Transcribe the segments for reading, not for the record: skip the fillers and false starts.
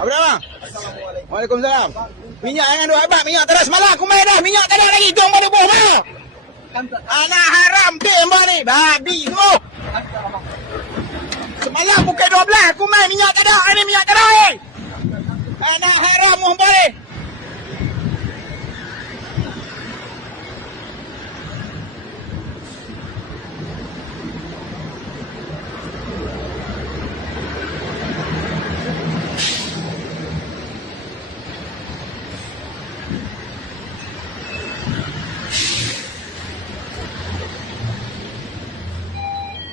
Apa nama? Waalaikumsalam. Minyak jangan duk habis, minyak tak ada semalam aku main dah, minyak tak ada lagi, tuang pada bawah mana? Anak haram tembak ni, babi tu. Semalam pukul 12 aku main minyak tak ada, ini minyak tak ada eh. Anak haram mu balik.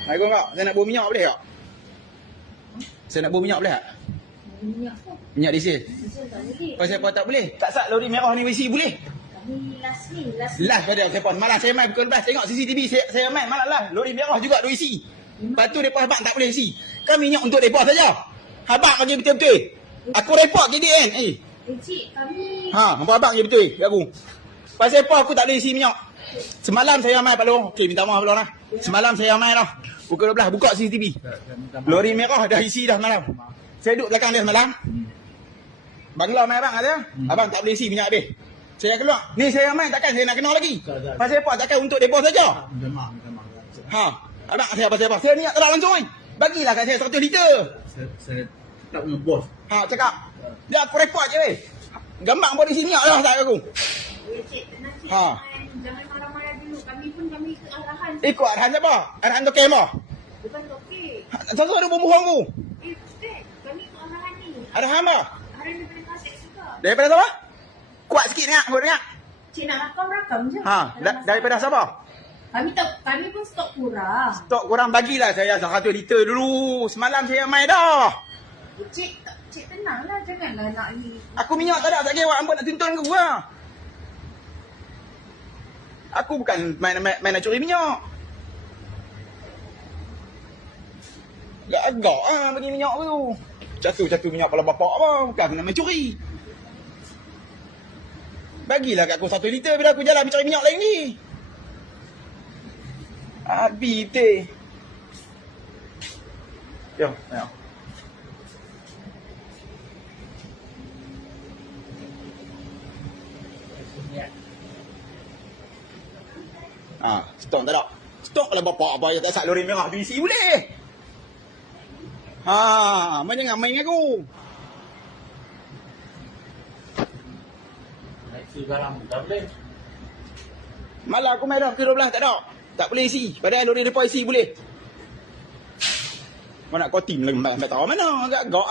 Assalamualaikum kak, saya nak bawa minyak boleh tak? Saya nak bawa minyak boleh tak? Minyak tu. Minyak diesel. Diesel tak boleh. Pasal apa tak boleh? Kat sat lori merah ni isi boleh? Kami last ni. Last pada siapa? Malah saya main pukul 12 tengok CCTV saya main malah lah. Lori merah juga duk isi. Lepas tu depa habaq tak boleh isi. Kan minyak untuk depa saja. Habaq bagi betul-betul. Aku report KDN. Cik, kami... Hampa habaq je betul kat aku. Pasal apa aku tak boleh isi minyak? Semalam saya main Pak Okey, minta maaf lah. Semalam saya main dah. Pukul 12 buka CCTV. Lori merah dah isi dah malam. Saya duduk belakang dia semalam. Bangla main abang kata. Abang tak boleh isi minyak habis. Saya keluar. Ni saya main takkan saya nak kenal lagi. Pasal apa? Takkan untuk depo saja. Abang saya apa? Saya niat tak langsung kan. Bagilah kat saya 100 liter. Saya tak punya bos. Cakap. Dia aku report je weh. Gambar boleh isi minyak dah tak aku. Cik, tenang cik. Ha. Jangan marah-marah dulu. Kami ikut arahan. Ikut arahan siapa? Arahan tu kemah. Bukan tokek. Satu ada pembuang aku. Cik, kami ikut arahan ni. Arahan apa? Arahan daripada Kasek juga. Daripada siapa? Kuat sikit dengar, aku dengar. Cik nak rakam je. Daripada siapa? Kami pun stok kurang. Stok korang bagilah saya 100 liter dulu. Semalam saya main dah. Cik tenanglah. Janganlah nak ni. Aku minyak tak ada. Tak kira awak nak tuntun ke gua. Aku bukan main nak curi minyak. Agak bagi minyak tu. Jatuh minyak kepala bapak apa. Bukan aku nak main curi. Bagilah kat aku 1 liter bila aku jalan pergi cari minyak lain ni. Habis teh. Yo. Stok tak ada. Stok kalau bapak apa yang tak sat lori merah tu isi boleh. Jangan main dengan aku. Isi barang tak boleh. Malah aku main dah ke 12 tak ada. Tak boleh isi. Padahal lori depa isi boleh. Mana kau tim lagi tak tahu mana agak-agak